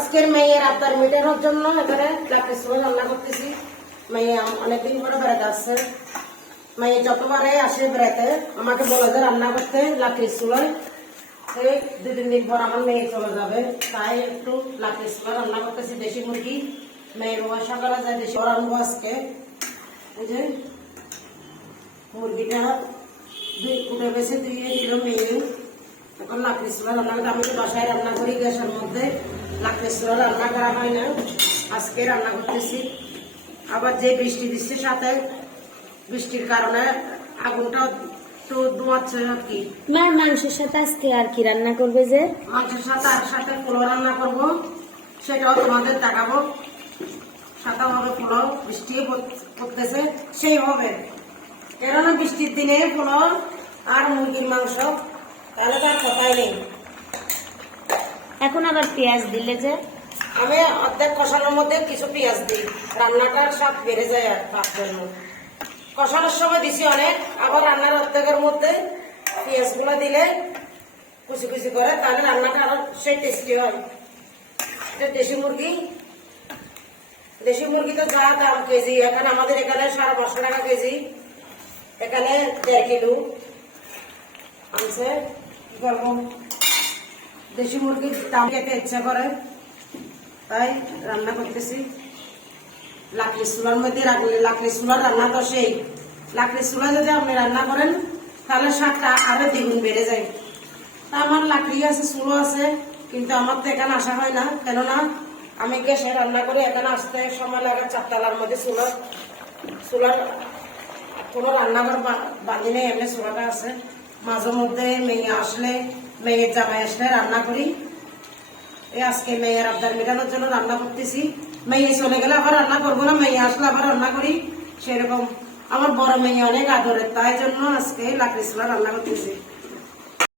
আজকের মেয়ের আবদার মেটানোর জন্য এবারে লাকড়ি চুলায় রান্না করতেছি। মেয়ে অনেকদিন পরে বেড়াতে আসছে। মেয়ে যতবারে আসে বেড়াতে আমাকে বলে যে রান্না করতে লাকড়ি চুলায়। এই 2-3 দিন পর আমার মেয়ে চলে যাবে, তাই একটু লাকড়ি চুলায় রান্না করতেছি। দেশি মুরগি মেয়ের বাবা সকালে যায় দেশি রান্না আজকে। এই যে মুরগিটা উঠে বেছে দিয়ে দিল মেয়ে। এখন লাকড়ি চুলা রান্না করতে, আমি তো বাসায় রান্না করি গ্যাসের মধ্যে, লাকড়ি চুলা রান্না করা হয় না। আজকে রান্না করতেছি। আবার যে বৃষ্টি দিচ্ছে সাথে বৃষ্টির কারণে আগুনটা তো ধোঁয়াচ্ছে আর কি। মাংসের সাথে আজকে আর কি রান্না করবে? যে মাংসের সাথে আর সাথে পোলাও রান্না করবো, সেটাও তোমাদের দেখাবো। সাথে হবে পোলাও, বৃষ্টি পড়তেছে সেই হবে, কেননা বৃষ্টির দিনে পোলাও আর মুরগির মাংস তাহলে তার কথাই নেই। এখন আবার পেঁয়াজ দিলে যে আমি অর্ধেক কষানোর মধ্যে কিছু পেঁয়াজ দিই, রান্নাটার স্বাদ বেড়ে যায় আর তার জন্য। কষানোর সময় দিছি অনেক, আবার রান্নার অর্ধেকের মধ্যে পেঁয়াজগুলো দিলে কুচি কুচি করে, তাহলে রান্নাটা আরো সেই টেস্টি হয়। এটা দেশি মুরগি, দেশি মুরগি তো যা দাম কেজি, এখানে আমাদের এখানে 550 টাকা কেজি, এখানে 1.5 কিলো আনছে। কি করবো, দেশি মুরগির দাম খেতে ইচ্ছা করে তাই রান্না করতেছি। লাকড়ি চুলার মধ্যে রাখলে, লাকড়ি চুলার রান্না তো সেই, লাকড়ি চুলা যদি আপনি রান্না করেন তাহলে স্বাদটা আরো দ্বিগুণ বেড়ে যায়। তা আমার লাকড়ি আছে, চুলো আছে, কিন্তু আমার তো এখানে আসা হয় না, কেননা আমি গ্যাসে রান্না করি। এখানে আসতে সময় লাগে, 4 তলার মধ্যে চুলার কোনো রান্নাঘর বাঁধি নেই, এমনি চুলাটা আছে। মাঝে মধ্যে মেয়ে আসলে, মেয়ের জামাই আসলে রান্না করি। এই আজকে মেয়ের আবদার মেটানোর জন্য রান্না করতেছি। মেয়ে চলে গেলে আবার রান্না করবো না, মেয়ে আসলে আবার রান্না করি। সেরকম আমার বড় মেয়ে অনেক আদরের, তাই জন্য আজকে লাকড়ি চুলা রান্না করতেছি।